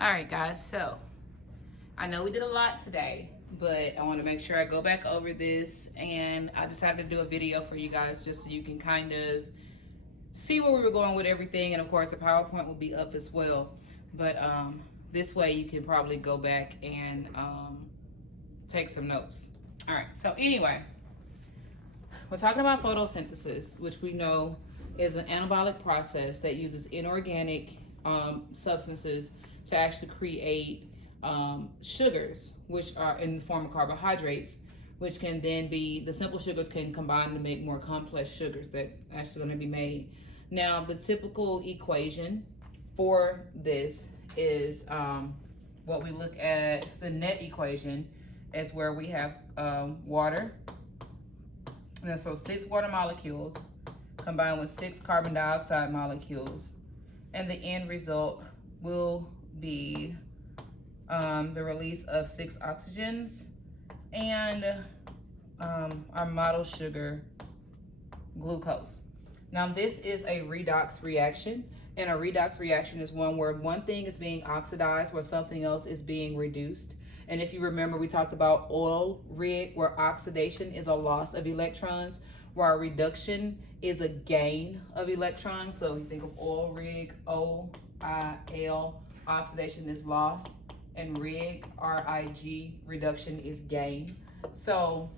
All right, guys, so I know we did a lot today, but I want to make sure I go back over this, and I decided to do a video for you guys just so you can kind of see where we were going with everything, and of course the PowerPoint will be up as well. But this way you can probably go back and take some notes. All right, so anyway, we're talking about photosynthesis, which we know is an anabolic process that uses inorganic substances to actually create sugars, which are in the form of carbohydrates, which can then be, the simple sugars can combine to make more complex sugars that actually going to be made. Now, the typical equation for this is what we look at, the net equation is where we have water. And so 6 water molecules combined with 6 carbon dioxide molecules. And the end result will be the release of 6 oxygens and our model sugar, glucose. Now this is a redox reaction, and a redox reaction is one where one thing is being oxidized where something else is being reduced. And if you remember, we talked about oil rig, where oxidation is a loss of electrons, where a reduction is a gain of electrons. So you think of oil rig, O-I-L, oxidation is loss, and rig, R-I-G, reduction is gain. So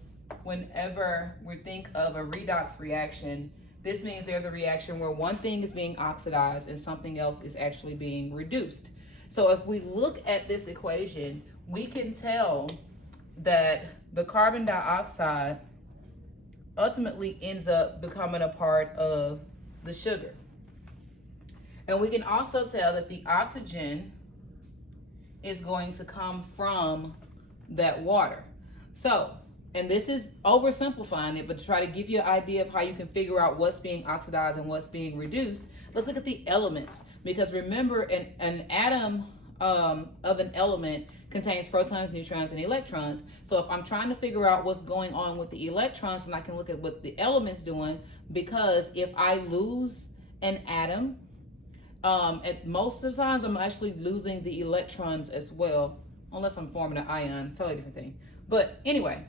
whenever we think of a redox reaction, this means there's a reaction where one thing is being oxidized and something else is actually being reduced. So if we look at this equation, we can tell that the carbon dioxide ultimately ends up becoming a part of the sugar. And we can also tell that the oxygen is going to come from that water. So, and this is oversimplifying it, but to try to give you an idea of how you can figure out what's being oxidized and what's being reduced, let's look at the elements. Because remember, an atom of an element contains protons, neutrons, and electrons. So if I'm trying to figure out what's going on with the electrons, then I can look at what the element's doing, because if I lose an atom, at most of the times I'm actually losing the electrons as well, unless I'm forming an ion, totally different thing. But anyway,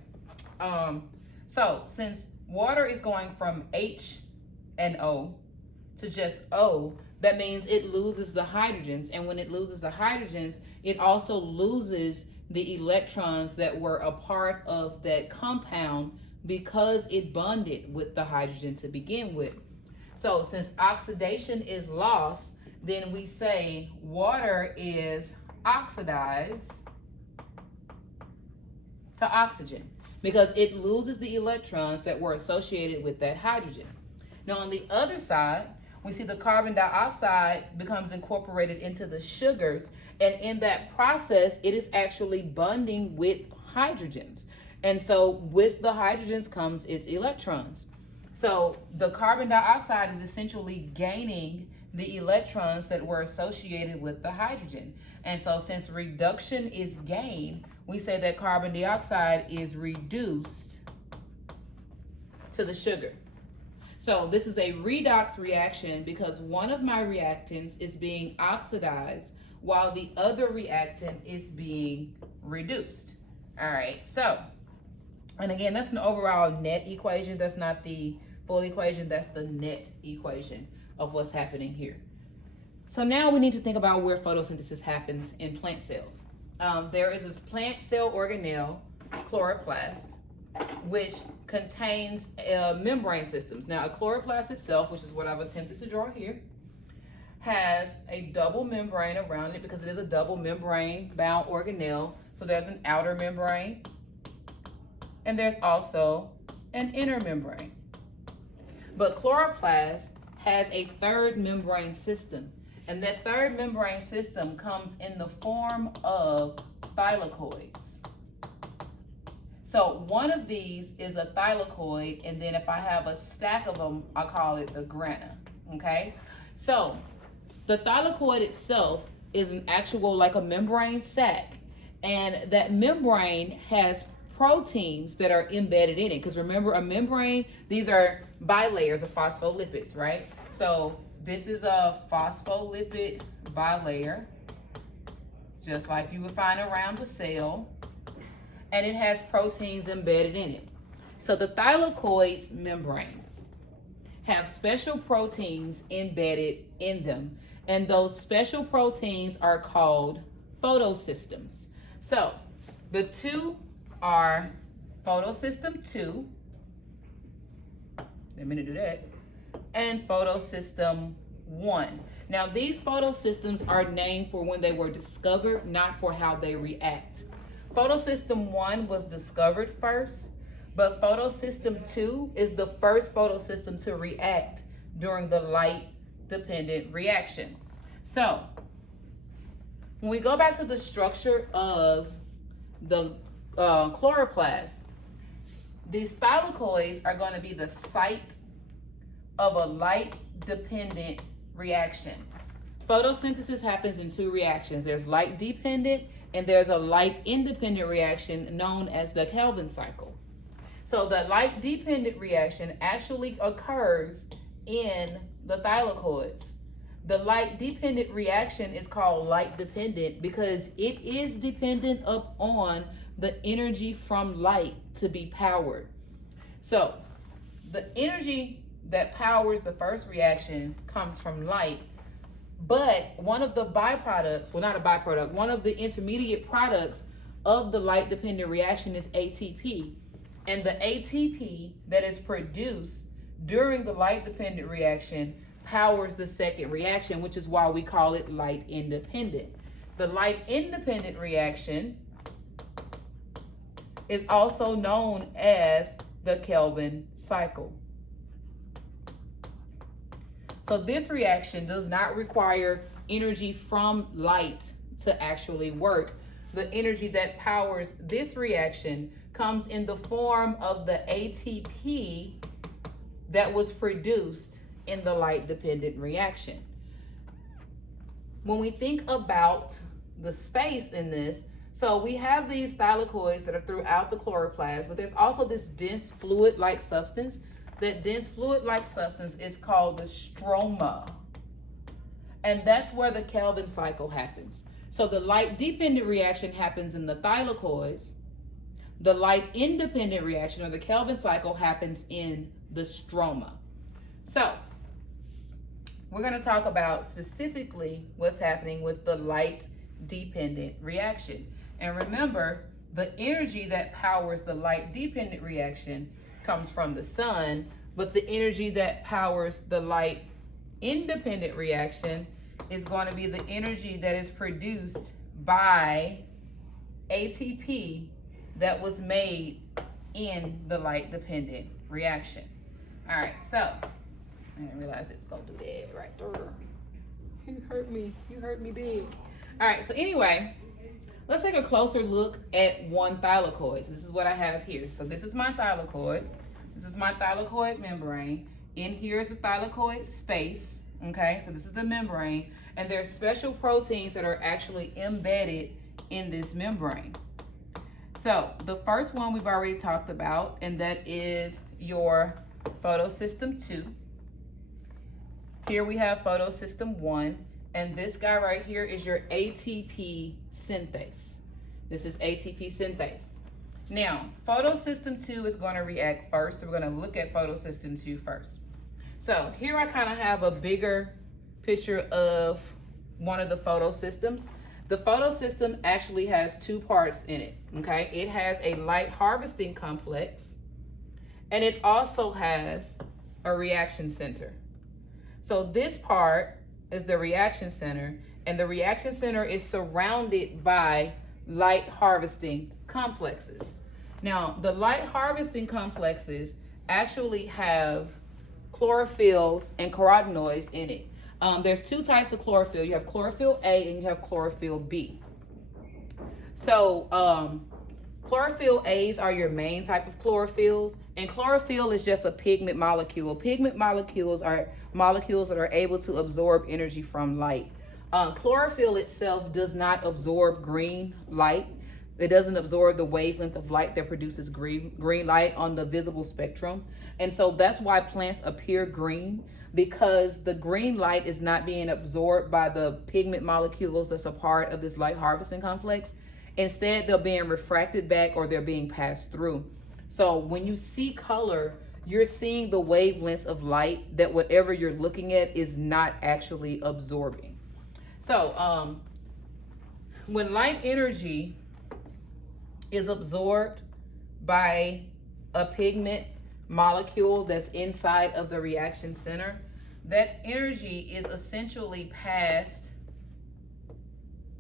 so since water is going from H and O to just O, that means it loses the hydrogens. And when it loses the hydrogens, it also loses the electrons that were a part of that compound because it bonded with the hydrogen to begin with. So since oxidation is lost, then we say water is oxidized to oxygen because it loses the electrons that were associated with that hydrogen. Now on the other side, we see the carbon dioxide becomes incorporated into the sugars, and in that process, it is actually bonding with hydrogens. And so with the hydrogens comes its electrons. So the carbon dioxide is essentially gaining the electrons that were associated with the hydrogen. And so since reduction is gain, we say that carbon dioxide is reduced to the sugar. So this is a redox reaction because one of my reactants is being oxidized while the other reactant is being reduced. All right, so, and again, that's an overall net equation. That's not the full equation, that's the net equation of what's happening here. So now we need to think about where photosynthesis happens in plant cells. There is this plant cell organelle, chloroplast, which contains membrane systems. Now, a chloroplast itself, which is what I've attempted to draw here, has a double membrane around it because it is a double membrane bound organelle. So there's an outer membrane, and there's also an inner membrane. But chloroplast has a third membrane system, and that third membrane system comes in the form of thylakoids. So one of these is a thylakoid, and then if I have a stack of them, I call it the grana, okay? So the thylakoid itself is an actual, like a membrane sac, and that membrane has proteins that are embedded in it. Because remember, a membrane, these are bilayers of phospholipids, right? So this is a phospholipid bilayer. just like you would find around the cell, and it has proteins embedded in it. So the thylakoid's membranes have special proteins embedded in them, and those special proteins are called photosystems. So the two are photosystem 2, let me do that, and photosystem 1. Now these photosystems are named for when they were discovered, not for how they react. Photosystem 1 was discovered first, but photosystem 2 is the first photosystem to react during the light-dependent reaction. So when we go back to the structure of the chloroplast, these thylakoids are going to be the site of a light-dependent reaction. Photosynthesis happens in two reactions. There's light-dependent and there's a light-independent reaction known as the Kelvin cycle. So the light-dependent reaction actually occurs in the thylakoids. The light-dependent reaction is called light-dependent because it is dependent upon the energy from light to be powered. So the energy that powers the first reaction comes from light, but one of the byproducts, well, not a byproduct, one of the intermediate products of the light-dependent reaction is ATP. And the ATP that is produced during the light-dependent reaction powers the second reaction, which is why we call it light-independent. The light-independent reaction is also known as the Kelvin cycle. So this reaction does not require energy from light to actually work. The energy that powers this reaction comes in the form of the ATP that was produced in the light-dependent reaction. When we think about the space in this, so we have these thylakoids that are throughout the chloroplast, but there's also this dense fluid-like substance. That dense fluid-like substance is called the stroma. And that's where the Kelvin cycle happens. So the light-dependent reaction happens in the thylakoids. The light-independent reaction, or the Kelvin cycle, happens in the stroma. So we're going to talk about specifically what's happening with the light-dependent reaction. And remember, the energy that powers the light-dependent reaction comes from the sun, but the energy that powers the light-independent reaction is going to be the energy that is produced by ATP that was made in the light-dependent reaction. All right, so I didn't realize it was gonna do that right there. You hurt me big. All right, so anyway, let's take a closer look at one thylakoid. So this is what I have here. So this is my thylakoid. This is my thylakoid membrane. In here is the thylakoid space, okay? So this is the membrane, and there's special proteins that are actually embedded in this membrane. So the first one we've already talked about, and that is your photosystem 2. Here we have photosystem 1, and this guy right here is your ATP synthase. This is ATP synthase. Now, photosystem 2 is going to react first, so we're going to look at photosystem 2 first. So here I kind of have a bigger picture of one of the photosystems. The photosystem actually has two parts in it, okay? It has a light harvesting complex, and it also has a reaction center. So this part is the reaction center, and the reaction center is surrounded by light harvesting complexes. Now, the light harvesting complexes actually have chlorophylls and carotenoids in it. There's two types of chlorophyll. You have chlorophyll A and you have chlorophyll B. So chlorophyll A's are your main type of chlorophylls, and chlorophyll is just a pigment molecule. Pigment molecules are molecules that are able to absorb energy from light. Chlorophyll itself does not absorb green light. It doesn't absorb the wavelength of light that produces green light on the visible spectrum. And so that's why plants appear green. because the green light is not being absorbed by the pigment molecules that's a part of this light harvesting complex. Instead, they're being refracted back or they're being passed through. So when you see color, you're seeing the wavelengths of light that whatever you're looking at is not actually absorbing. So when light energy is absorbed by a pigment molecule that's inside of the reaction center, that energy is essentially passed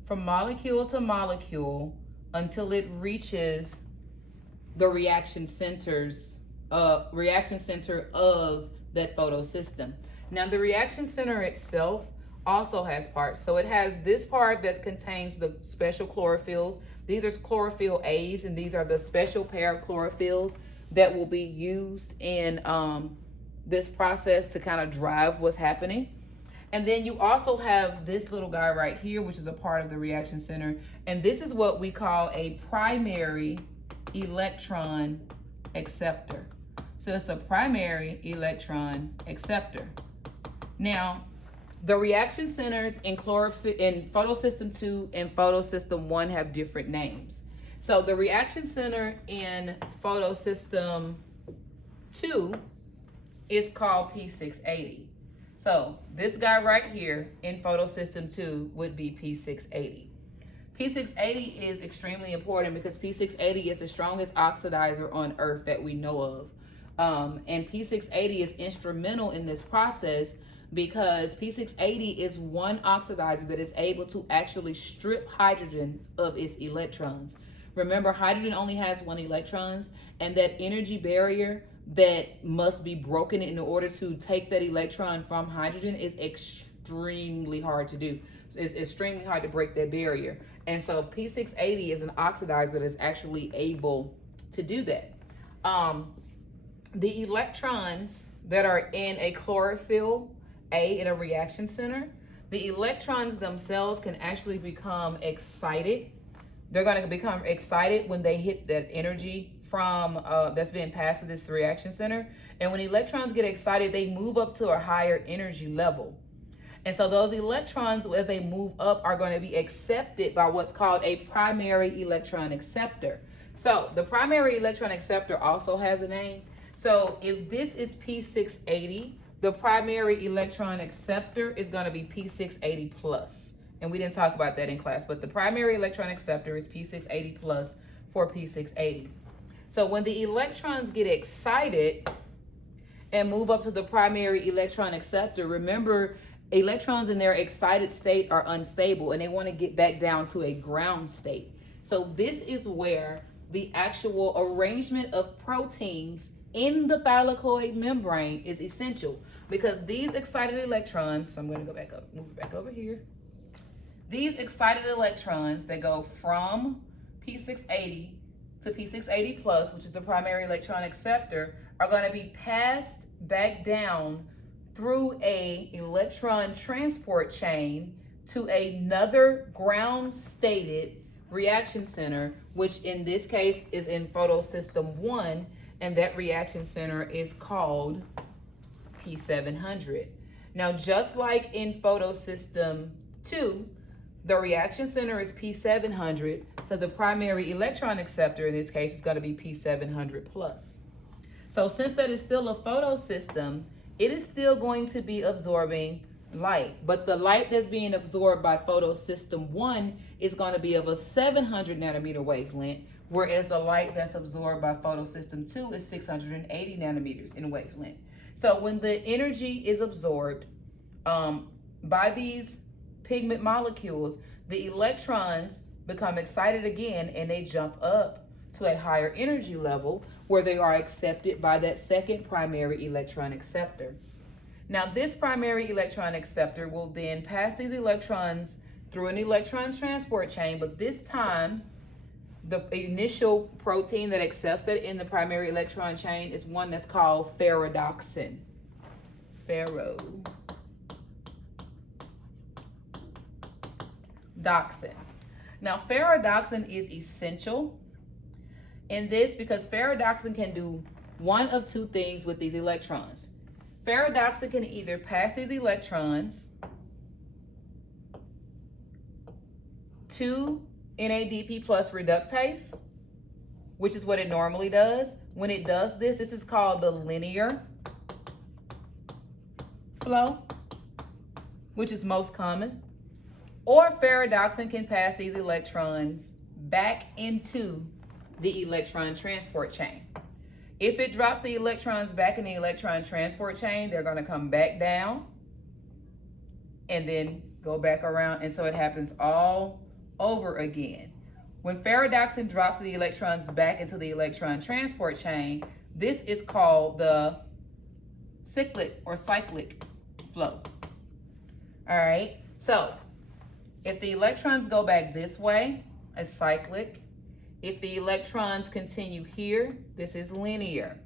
from molecule to molecule until it reaches the reaction center of that photosystem. Now the reaction center itself also has parts. So it has this part that contains the special chlorophylls. These are chlorophyll A's, and these are the special pair of chlorophylls that will be used in this process to kind of drive what's happening. And then you also have this little guy right here, which is a part of the reaction center. And this is what we call a primary electron acceptor. So it's a primary electron acceptor. Now, the reaction centers in photosystem 2 and photosystem 1 have different names. So the reaction center in photosystem 2 is called P680. So this guy right here in photosystem 2 would be P680. P680 is extremely important because P680 is the strongest oxidizer on Earth that we know of. And P680 is instrumental in this process because P680 is one oxidizer that is able to actually strip hydrogen of its electrons. Remember, hydrogen only has 1 electron, and that energy barrier that must be broken in order to take that electron from hydrogen is extremely hard to do. It's extremely hard to break that barrier. And so P680 is an oxidizer that is actually able to do that. The electrons that are in a chlorophyll A in a reaction center, the electrons themselves can actually become excited. They're going to become excited when they hit that energy from that's being passed to this reaction center. And when electrons get excited, they move up to a higher energy level. And so those electrons, as they move up, are going to be accepted by what's called a primary electron acceptor. So the primary electron acceptor also has a name. So if this is P680, the primary electron acceptor is going to be P680 plus. And we didn't talk about that in class, but the primary electron acceptor is P680 plus for P680. So when the electrons get excited and move up to the primary electron acceptor, remember, electrons in their excited state are unstable and they want to get back down to a ground state. So this is where the actual arrangement of proteins in the thylakoid membrane is essential, because these excited electrons, so I'm going to go back up, move it back over here. These excited electrons that go from P680 to P680 plus, which is the primary electron acceptor, are going to be passed back down through a electron transport chain to another ground stated reaction center, which in this case is in photosystem 1, and that reaction center is called P700. Now, just like in photosystem 2, the reaction center is P700, so the primary electron acceptor in this case is going to be P700 plus. So since that is still a photosystem, it is still going to be absorbing light, but the light that's being absorbed by photosystem 1 is going to be of a 700 nanometer wavelength, whereas the light that's absorbed by photosystem 2 is 680 nanometers in wavelength. So when the energy is absorbed by these pigment molecules, the electrons become excited again and they jump up to a higher energy level where they are accepted by that second primary electron acceptor. Now, this primary electron acceptor will then pass these electrons through an electron transport chain, but this time the initial protein that accepts it in the primary electron chain is one that's called ferredoxin. Ferredoxin. Now, ferredoxin is essential in this because ferredoxin can do one of two things with these electrons. Ferredoxin can either pass these electrons to NADP plus reductase, which is what it normally does. When it does this, this is called the linear flow, which is most common. Or ferredoxin can pass these electrons back into the electron transport chain. If it drops the electrons back in the electron transport chain, they're going to come back down and then go back around. And so it happens all over again. When ferredoxin drops the electrons back into the electron transport chain, this is called the cyclic flow. All right. So if the electrons go back this way, it's cyclic. If the electrons continue here, this is linear.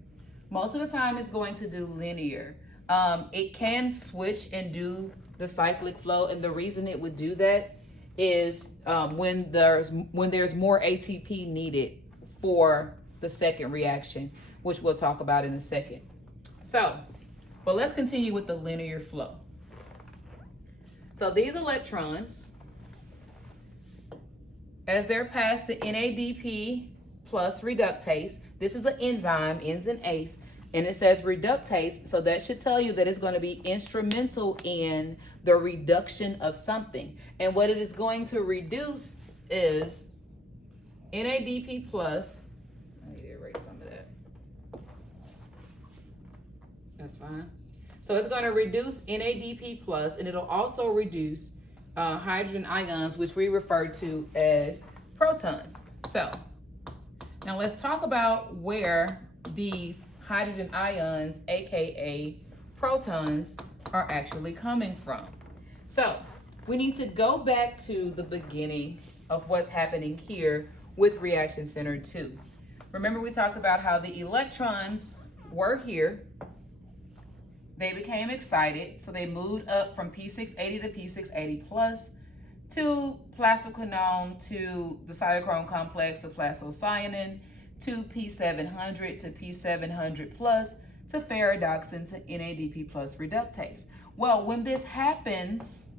Most of the time it's going to do linear. It can switch and do the cyclic flow, and the reason it would do that is when there's more ATP needed for the second reaction, which we'll talk about in a second. So, but let's continue with the linear flow. So these electrons, as they're passed to NADP plus reductase, this is an enzyme, ends in ACE, and it says reductase, so that should tell you that it's going to be instrumental in the reduction of something. And what it is going to reduce is NADP plus, I need to erase some of that. That's fine. So it's going to reduce NADP plus, and it'll also reduce hydrogen ions, which we refer to as protons. So now let's talk about where these hydrogen ions, aka protons, are actually coming from. So we need to go back to the beginning of what's happening here with reaction center 2. Remember, we talked about how the electrons were here. They became excited, so they moved up from P680 to P680 plus to plastoquinone to the cytochrome complex to plastocyanin to P700 to P700 plus to ferredoxin to NADP plus reductase. Well, when this happens,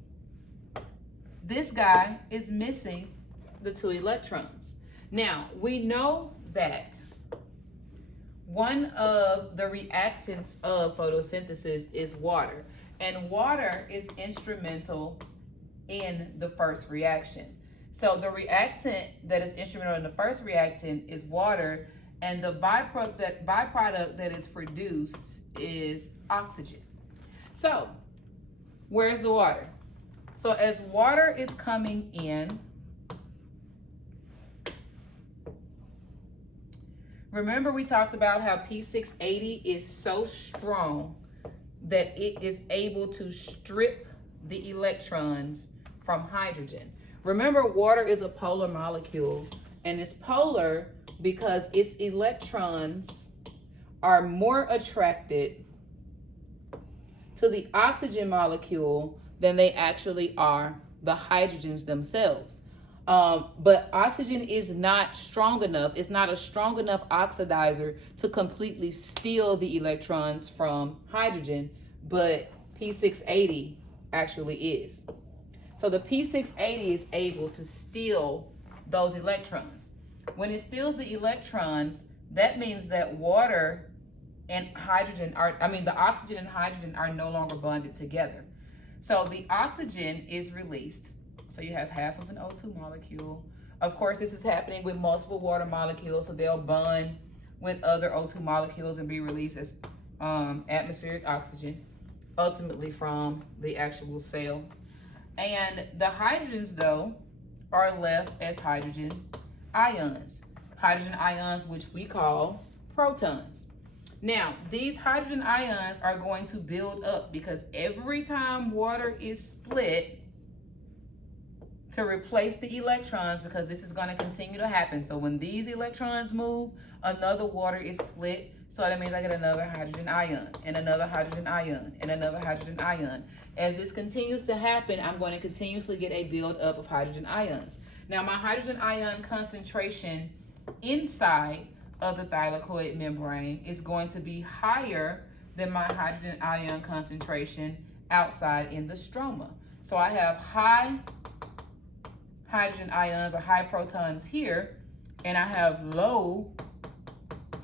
this guy is missing the 2 electrons. Now, we know that one of the reactants of photosynthesis is water, and water is instrumental in the first reaction. So the reactant that is instrumental in the first reactant is water, and the byproduct that is produced is oxygen. So where's the water? So as water is coming in, remember we talked about how P680 is so strong that it is able to strip the electrons from hydrogen. Remember, water is a polar molecule, and it's polar because its electrons are more attracted to the oxygen molecule than they actually are the hydrogens themselves. But oxygen is not strong enough. It's not a strong enough oxidizer to completely steal the electrons from hydrogen, but P680 actually is. So the P680 is able to steal those electrons. When it steals the electrons, that means that water and hydrogen the oxygen and hydrogen are no longer bonded together. So the oxygen is released. So you have half of an O2 molecule. Of course, this is happening with multiple water molecules, so they'll bond with other O2 molecules and be released as atmospheric oxygen, ultimately from the actual cell. And the hydrogens, though, are left as hydrogen ions. Hydrogen ions, which we call protons. Now, these hydrogen ions are going to build up because every time water is split to replace the electrons, because this is going to continue to happen. So when these electrons move, another water is split. So that means I get another hydrogen ion and another hydrogen ion and another hydrogen ion. As this continues to happen, I'm going to continuously get a buildup of hydrogen ions. Now, my hydrogen ion concentration inside of the thylakoid membrane is going to be higher than my hydrogen ion concentration outside in the stroma. So I have high hydrogen ions or high protons here, and I have low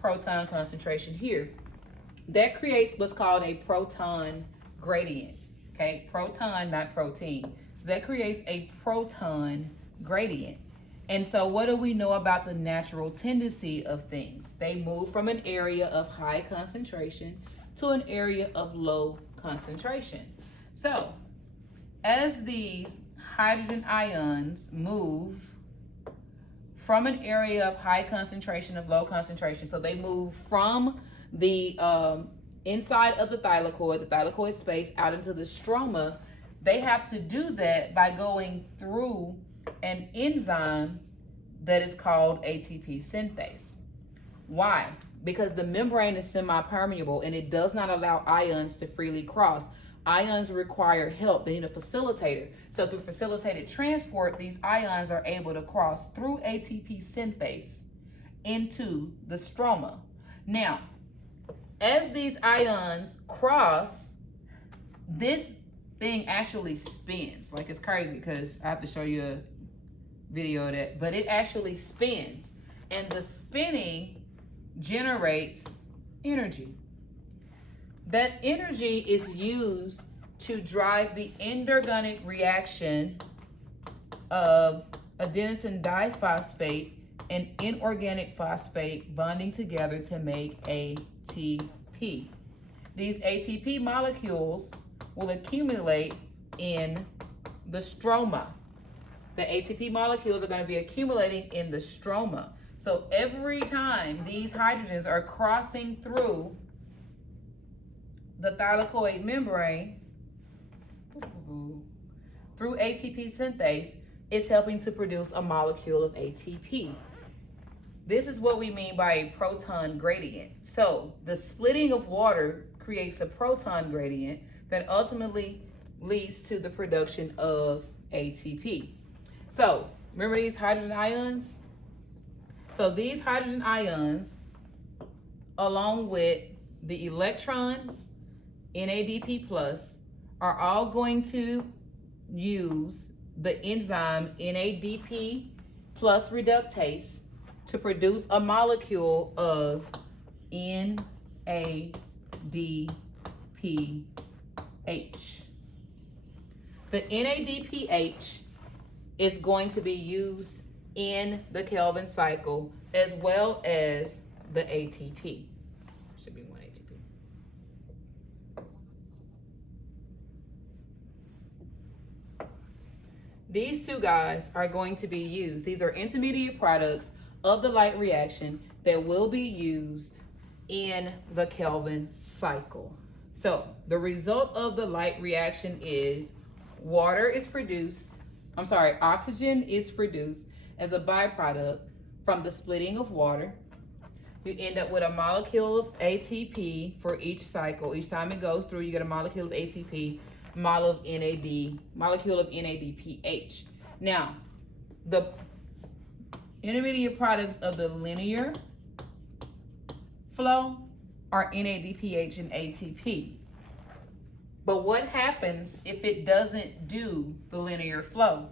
proton concentration here. That creates what's called a proton gradient. Okay, proton, not protein. So that creates a proton gradient. And so what do we know about the natural tendency of things? They move from an area of high concentration to an area of low concentration. So as these hydrogen ions move from an area of high concentration of low concentration, so they move from the inside of the thylakoid space out into the stroma, they have to do that by going through an enzyme that is called ATP synthase. Why? Because the membrane is semi-permeable and it does not allow ions to freely cross. Ions require help. They need a facilitator. So through facilitated transport, these ions are able to cross through ATP synthase into the stroma. Now, as these ions cross, this thing actually spins. Like, it's crazy because I have to show you a video of that, but it actually spins, and the spinning generates energy. That energy is used to drive the endergonic reaction of adenosine diphosphate and inorganic phosphate bonding together to make ATP. These ATP molecules will accumulate in the stroma. The ATP molecules are going to be accumulating in the stroma. So every time these hydrogens are crossing through the thylakoid membrane, through ATP synthase, it's helping to produce a molecule of ATP. This is what we mean by a proton gradient. So the splitting of water creates a proton gradient that ultimately leads to the production of ATP. So remember these hydrogen ions? So these hydrogen ions, along with the electrons, NADP+, are all going to use the enzyme NADP+ reductase to produce a molecule of NADPH. The NADPH is going to be used in the Kelvin cycle as well as the ATP. Should be one ATP. These two guys are going to be used. These are intermediate products of the light reaction that will be used in the Kelvin cycle. So the result of the light reaction is oxygen is produced as a byproduct from the splitting of water. You end up with a molecule of ATP for each cycle. Each time it goes through, you get a molecule of ATP, molecule of NADPH. Now, the intermediate products of the linear flow are NADPH and ATP. But what happens if it doesn't do the linear flow?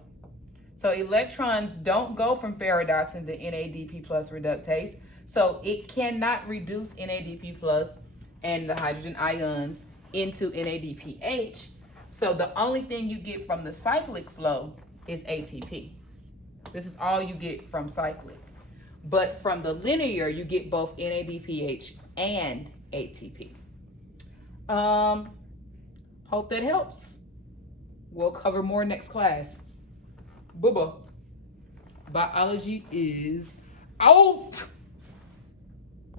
So electrons don't go from ferredoxin to NADP+ reductase, so it cannot reduce NADP+ and the hydrogen ions into NADPH. So the only thing you get from the cyclic flow is ATP. This is all you get from cyclic. But from the linear, you get both NADPH and ATP. Hope that helps. We'll cover more next class. Bye-bye. Biology is out.